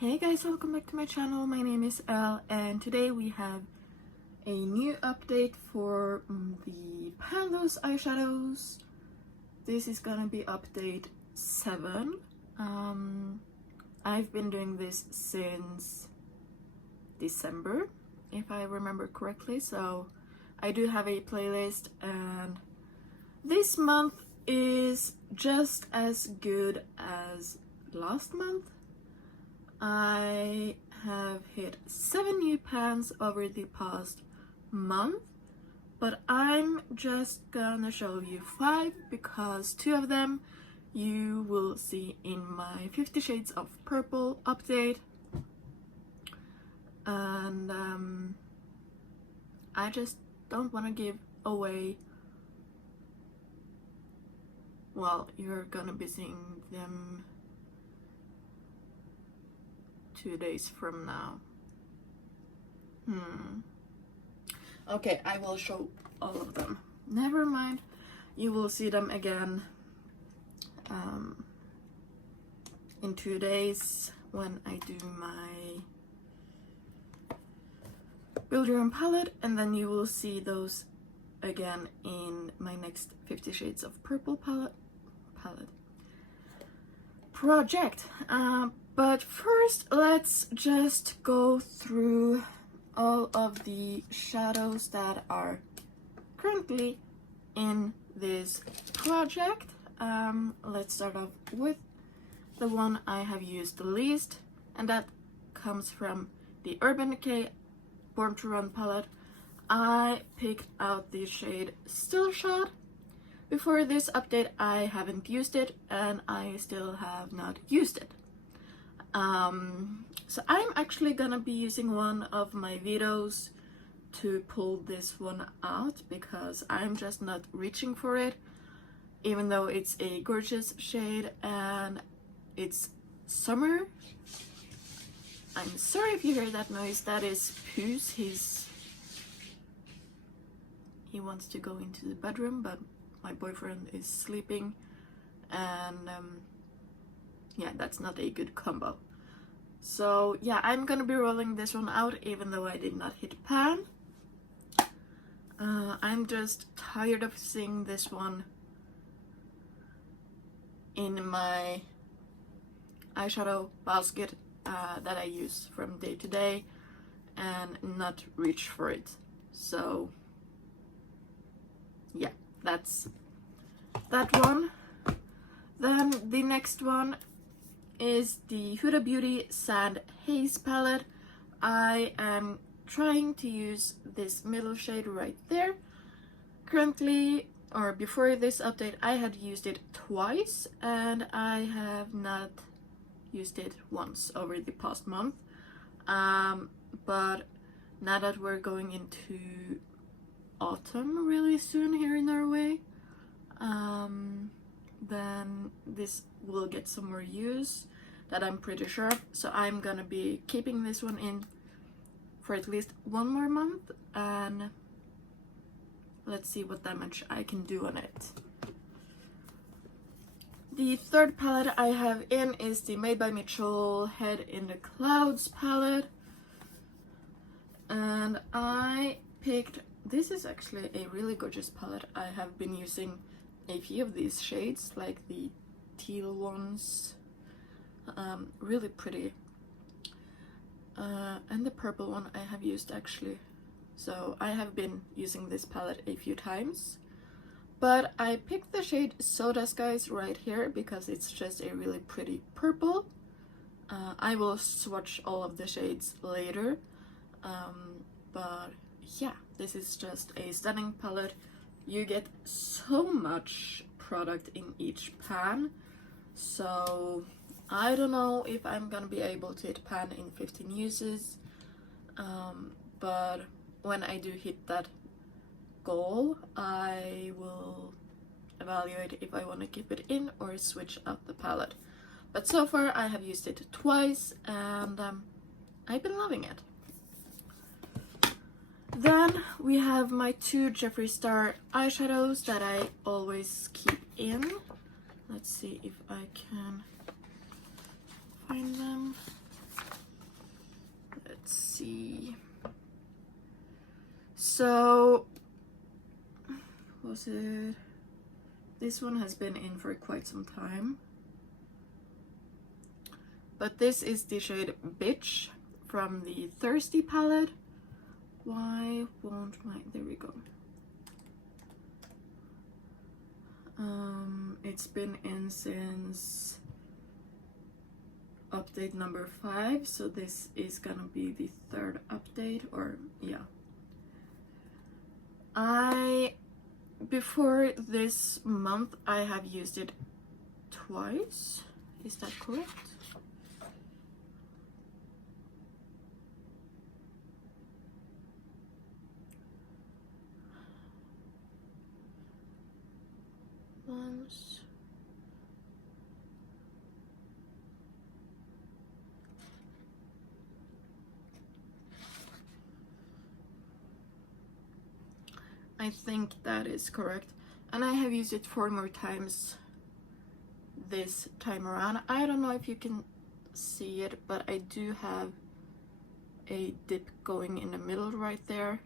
Hey guys, welcome back to my channel. My name is Elle and today we have a new update for the Pandos eyeshadows. This is gonna be update 7. I've been doing this since December, if I remember correctly, so I do have a playlist, and this month is just as good as last month. I have hit 7 new pans over the past month, but I'm just gonna show you 5 because 2 of them you will see in my 50 Shades of Purple update. And I just don't want to give away, well, you're gonna be seeing them 2 days from now. Okay, I will show all of them. Never mind, you will see them again in 2 days when I do my build your own palette, and then you will see those again in my next 50 Shades of Purple palette project. But first, let's just go through all of the shadows that are currently in this project. Let's start off with the one I have used the least, and that comes from the Urban Decay Born to Run palette. I picked out the shade Still Shot. Before this update, I haven't used it, and I still have not used it. So I'm actually gonna be using one of my vetoes to pull this one out because I'm just not reaching for it, even though it's a gorgeous shade and it's summer. I'm sorry if you hear that noise. That is Poos. He wants to go into the bedroom, but my boyfriend is sleeping, and yeah, that's not a good combo. So yeah, I'm gonna be rolling this one out even though I did not hit pan. I'm just tired of seeing this one in my eyeshadow basket that I use from day to day and not reach for it. So yeah, that's that one. Then the next one is the Huda Beauty Sand Haze palette. I am trying to use this middle shade right there. Currently, or before this update, I had used it twice and I have not used it once over the past month. But now that we're going into autumn really soon here in Norway, then this will get some more use, that I'm pretty sure. So I'm gonna be keeping this one in for at least 1 more month, and let's see what damage I can do on it. The third palette I have in is the Made by Mitchell Head in the Clouds palette, and I picked, this is actually a really gorgeous palette. I have been using a few of these shades, like the teal ones, really pretty, and the purple one I have used actually. So I have been using this palette a few times, but I picked the shade Soda Skies right here because it's just a really pretty purple. I will swatch all of the shades later, but yeah, this is just a stunning palette. You get so much product in each pan, so I don't know if I'm gonna be able to hit pan in 15 uses, but when I do hit that goal, I will evaluate if I want to keep it in or switch out the palette. But so far I have used it twice, and I've been loving it. Then we have my 2 Jeffree Star eyeshadows that I always keep in. Let's see if I can find them. So, was it? This one has been in for quite some time. But this is the shade Bitch from the Thirsty palette. Why won't my... There we go. It's been in since update number 5, so this is gonna be the 3rd update, or yeah. Before this month, I have used it twice. Is that correct? Once. I think that is correct. And I have used it 4 more times this time around. I don't know if you can see it, but I do have a dip going in the middle right there.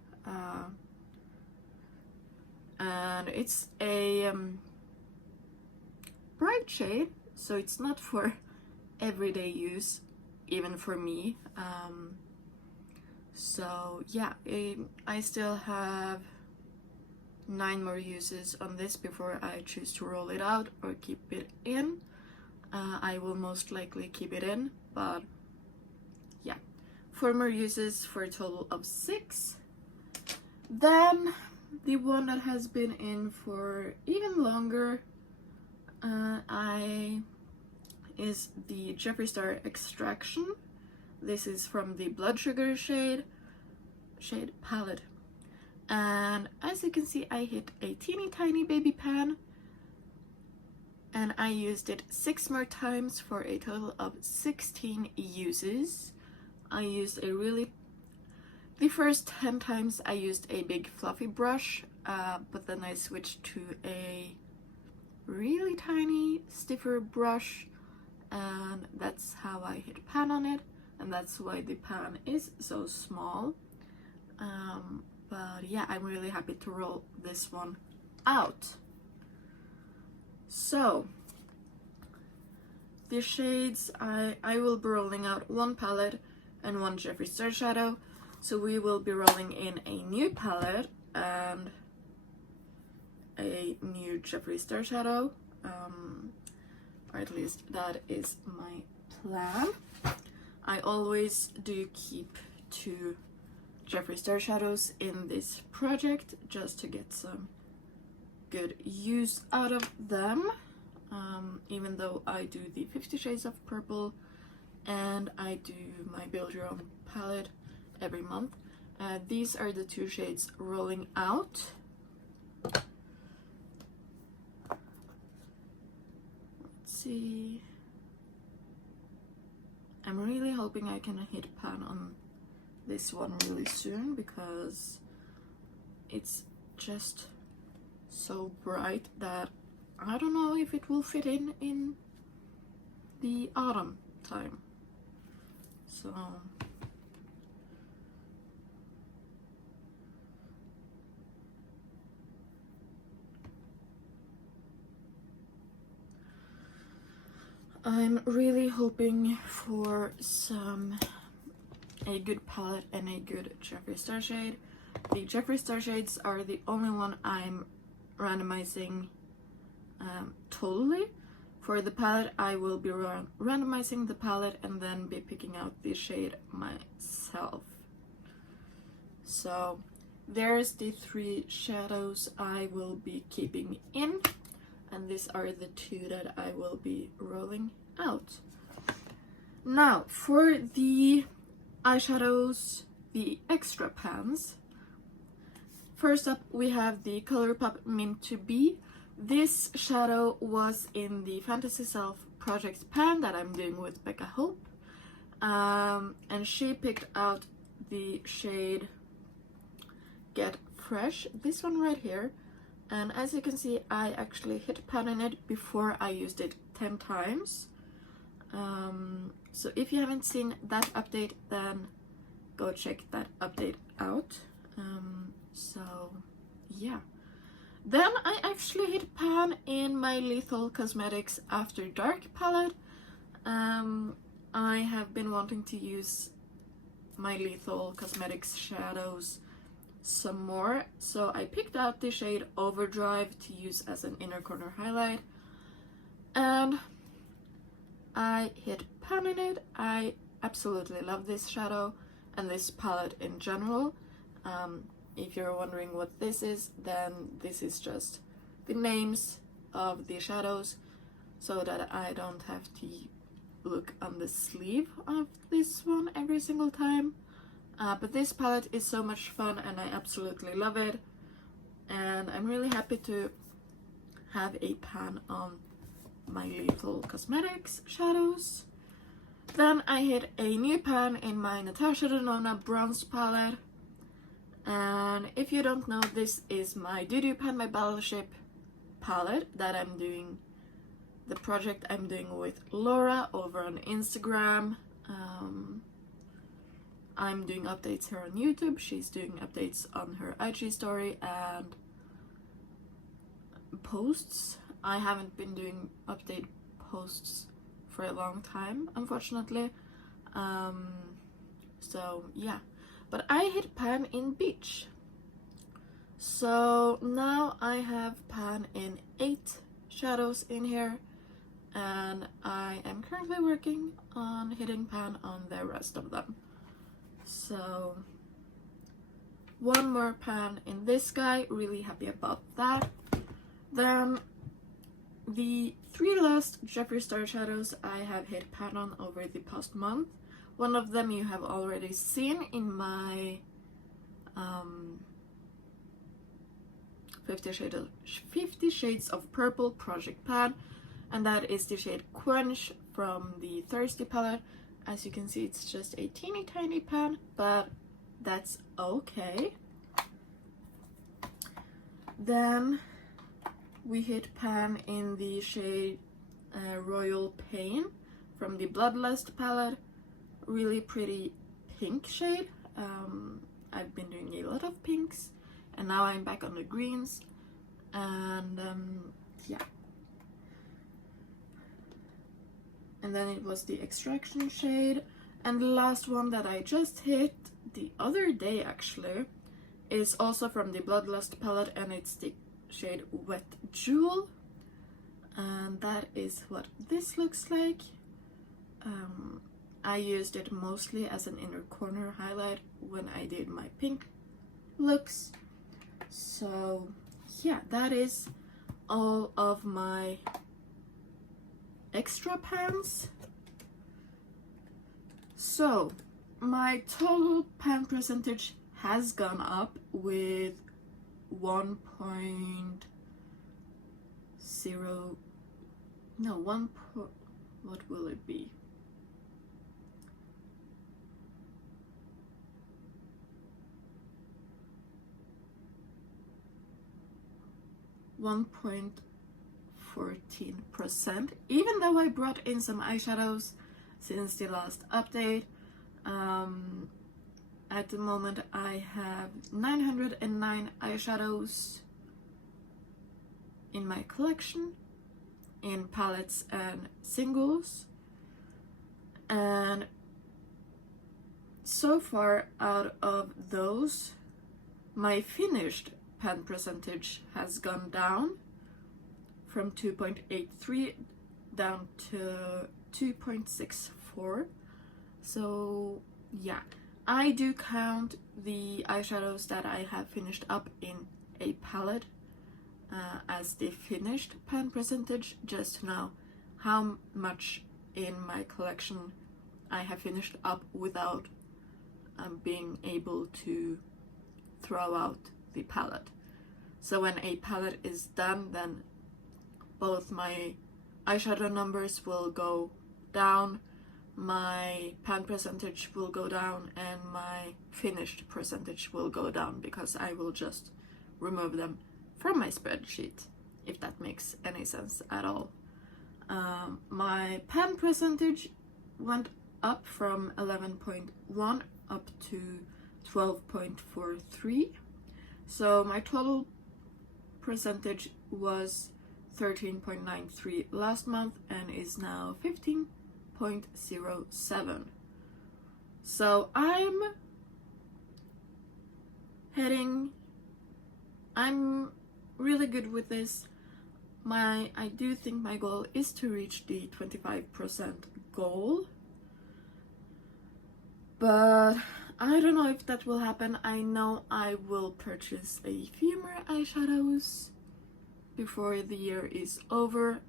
And it's a bright shade, so it's not for everyday use, even for me. So yeah, I still have 9 more uses on this before I choose to roll it out or keep it in. I will most likely keep it in, but yeah, 4 more uses for a total of 6. Then the one that has been in for even longer is the Jeffree Star Extraction. This is from the Blood Sugar shade palette. And as you can see, I hit a teeny tiny baby pan, and I used it 6 more times for a total of 16 uses. I used the first 10 times I used a big fluffy brush, but then I switched to a really tiny stiffer brush, and that's how I hit pan on it, and that's why the pan is so small. But yeah, I'm really happy to roll this one out. So the shades, I will be rolling out 1 palette and 1 Jeffree Star shadow. So we will be rolling in a new palette and a new Jeffree Star shadow, or at least that is my plan. I always do keep 2 Jeffree Star shadows in this project just to get some good use out of them, even though I do the 50 Shades of Purple and I do my Build Your Own palette every month. These are the 2 shades rolling out. Let's see. I'm really hoping I can hit pan on this one really soon, because it's just so bright that I don't know if it will fit in the autumn time. So I'm really hoping for a good palette and a good Jeffree Star shade. The Jeffree Star shades are the only one I'm randomizing totally. For the palette, I will be randomizing the palette and then be picking out the shade myself. So there's the 3 shadows I will be keeping in, and these are the 2 that I will be rolling out. Now for the eyeshadows, the extra pans. First up, we have the ColourPop Mint to Be. This shadow was in the Fantasy Self project pan that I'm doing with Becca Hope, and she picked out the shade Get Fresh, this one right here, and as you can see, I actually hit pan in it before I used it 10 times. So if you haven't seen that update, then go check that update out. So yeah. Then I actually hit pan in my Lethal Cosmetics After Dark palette. I have been wanting to use my Lethal Cosmetics shadows some more, so I picked out the shade Overdrive to use as an inner corner highlight, and I hit pan in it. I absolutely love this shadow and this palette in general. If you're wondering what this is, then this is just the names of the shadows so that I don't have to look on the sleeve of this one every single time. But this palette is so much fun and I absolutely love it, and I'm really happy to have a pan on my Lethal Cosmetics shadows. Then I hit a new pan in my Natasha Denona bronze palette, and if you don't know, this is my Doo Pan, my Battleship palette that I'm doing, the project I'm doing with Laura over on Instagram. I'm doing updates here on YouTube, she's doing updates on her IG story and posts. I haven't been doing update posts for a long time, unfortunately. So yeah, but I hit pan in Beach. So now I have pan in 8 shadows in here, and I am currently working on hitting pan on the rest of them. So one more pan in this guy, really happy about that. Then the 3 last Jeffree Star shadows I have hit pan on over the past month. One of them you have already seen in my 50 Shades of Purple project pan, and that is the shade Quench from the Thirsty palette. As you can see, it's just a teeny tiny pan, but that's okay. Then we hit pan in the shade Royal Pain from the Bloodlust palette. Really pretty pink shade. I've been doing a lot of pinks, and now I'm back on the greens, and yeah. And then it was the Extraction shade, and the last one that I just hit the other day actually is also from the Bloodlust palette, and it's the shade Wet Jewel, and that is what this looks like. I used it mostly as an inner corner highlight when I did my pink looks. So yeah, that is all of my extra pans. So my total pan percentage has gone up with 1.0, no, what will it be? 1.14%, even though I brought in some eyeshadows since the last update. At the moment I have 909 eyeshadows in my collection, in palettes and singles, and so far out of those my finished pan percentage has gone down from 2.83 down to 2.64. So yeah, I do count the eyeshadows that I have finished up in a palette as the finished pan percentage, just to know how much in my collection I have finished up without being able to throw out the palette. So when a palette is done, then both my eyeshadow numbers will go down, my pan percentage will go down, and my finished percentage will go down, because I will just remove them from my spreadsheet, if that makes any sense at all. My pan percentage went up from 11.1 up to 12.43. So my total percentage was 13.93 last month and is now 15.07. So I'm really good with this. I do think my goal is to reach the 25% goal, but I don't know if that will happen. I know I will purchase a few more eyeshadows before the year is over,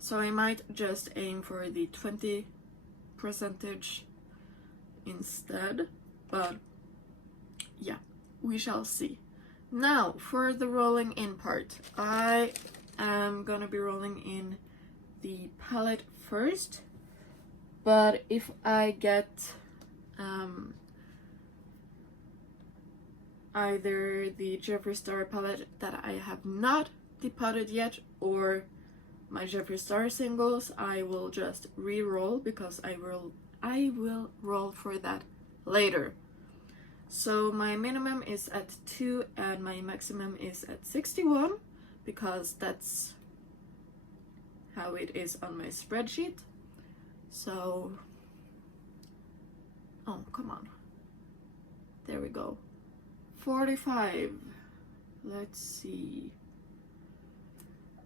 so I might just aim for the 20% instead, but yeah, we shall see. Now for the rolling in part, I am gonna be rolling in the palette first, but if I get either the Jeffree Star palette that I have not depotted yet or my Jeffree Star singles, I will just re-roll because I will roll for that later. So my minimum is at 2 and my maximum is at 61 because that's how it is on my spreadsheet. So, oh, come on. There we go. 45. Let's see.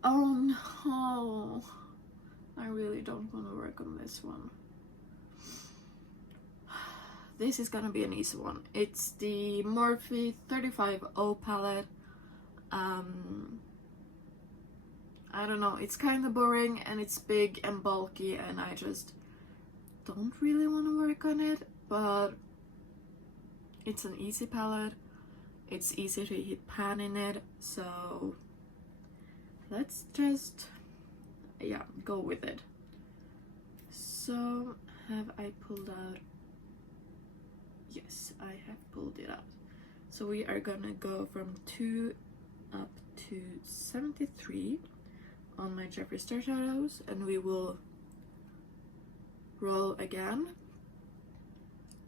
Oh no. I really don't want to work on this one. This is gonna be an easy one. It's the Morphe 35O palette. I don't know, it's kind of boring and it's big and bulky and I just don't really want to work on it, but it's an easy palette. It's easy to hit pan in it, so let's just, yeah, go with it. So, have I pulled out? Yes, I have pulled it out. So we are gonna go from 2 up to 73 on my Jeffree Star shadows, and we will roll again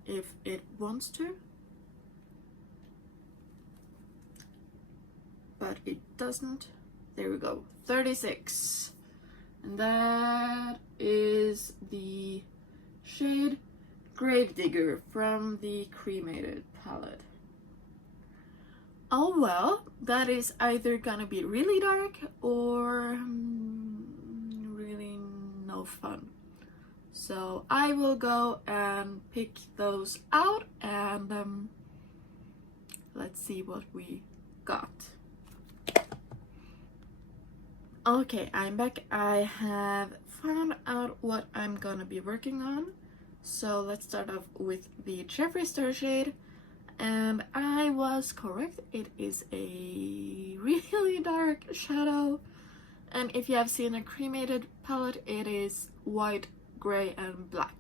if it wants to, but it doesn't. There we go, 36, and that is the shade Grave Digger from the Cremated palette. Oh well, that is either gonna be really dark or really no fun. So I will go and pick those out and let's see what we got. Okay, I'm back. I have found out what I'm gonna be working on. So let's start off with the Jeffree Star shade, and I was correct. It is a really dark shadow, and if you have seen a Cremated palette, it is white, gray, and black.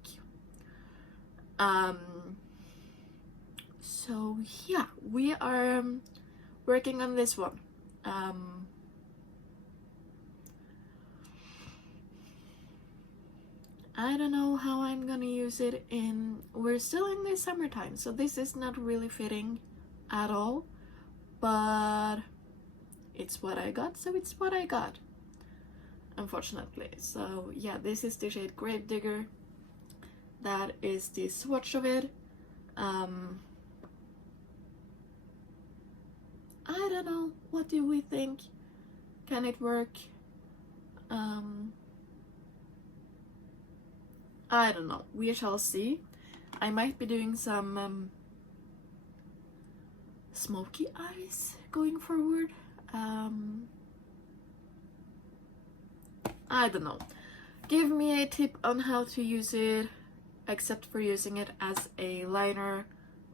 So yeah, we are working on this one. I don't know how I'm gonna use it we're still in the summertime, so this is not really fitting at all, but it's what I got, so it's what I got, unfortunately. So yeah, this is the shade Grave Digger. That is the swatch of it. I don't know, what do we think? Can it work? I don't know, we shall see. I might be doing some smoky eyes going forward. I don't know. Give me a tip on how to use it, except for using it as a liner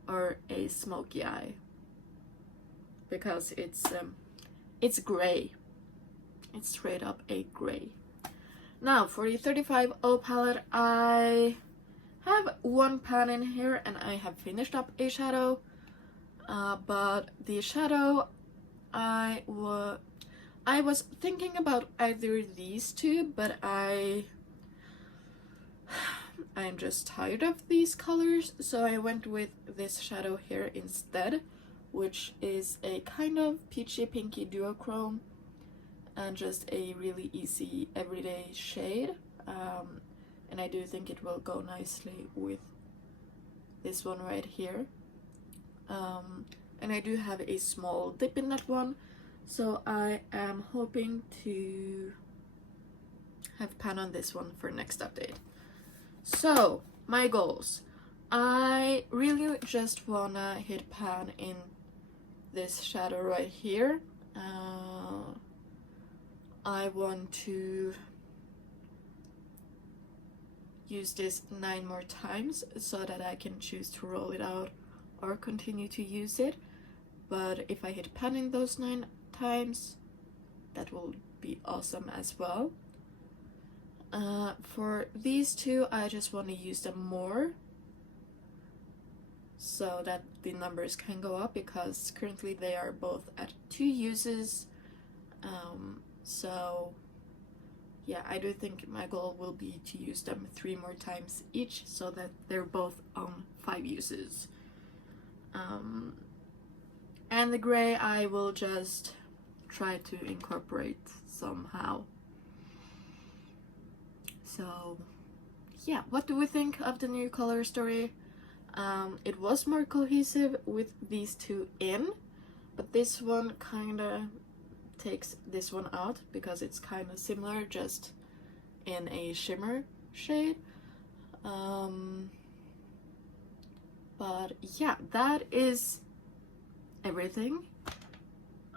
or a smoky eye, because it's gray. It's straight up a gray. Now for the 35O palette, I have one pan in here and I have finished up a shadow, but the shadow I was thinking about either these two, but I'm just tired of these colors, so I went with this shadow here instead. which is a kind of peachy pinky duochrome and just a really easy everyday shade. And I do think it will go nicely with this one right here. And I do have a small dip in that one, so I am hoping to have pan on this one for next update. So my goals, I really just wanna hit pan in this shadow right here. I want to use this 9 more times so that I can choose to roll it out or continue to use it. But if I hit pan in those 9 times, that will be awesome as well. For these two, I just want to use them more so that the numbers can go up, because currently they are both at 2 uses. So yeah, I do think my goal will be to use them 3 more times each so that they're both on 5 uses. And the gray I will just try to incorporate somehow. So yeah, what do we think of the new color story? It was more cohesive with these two in, but this one kinda takes this one out because it's kind of similar, just in a shimmer shade. But yeah, that is everything.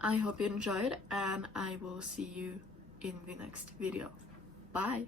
I hope you enjoyed, and I will see you in the next video. Bye!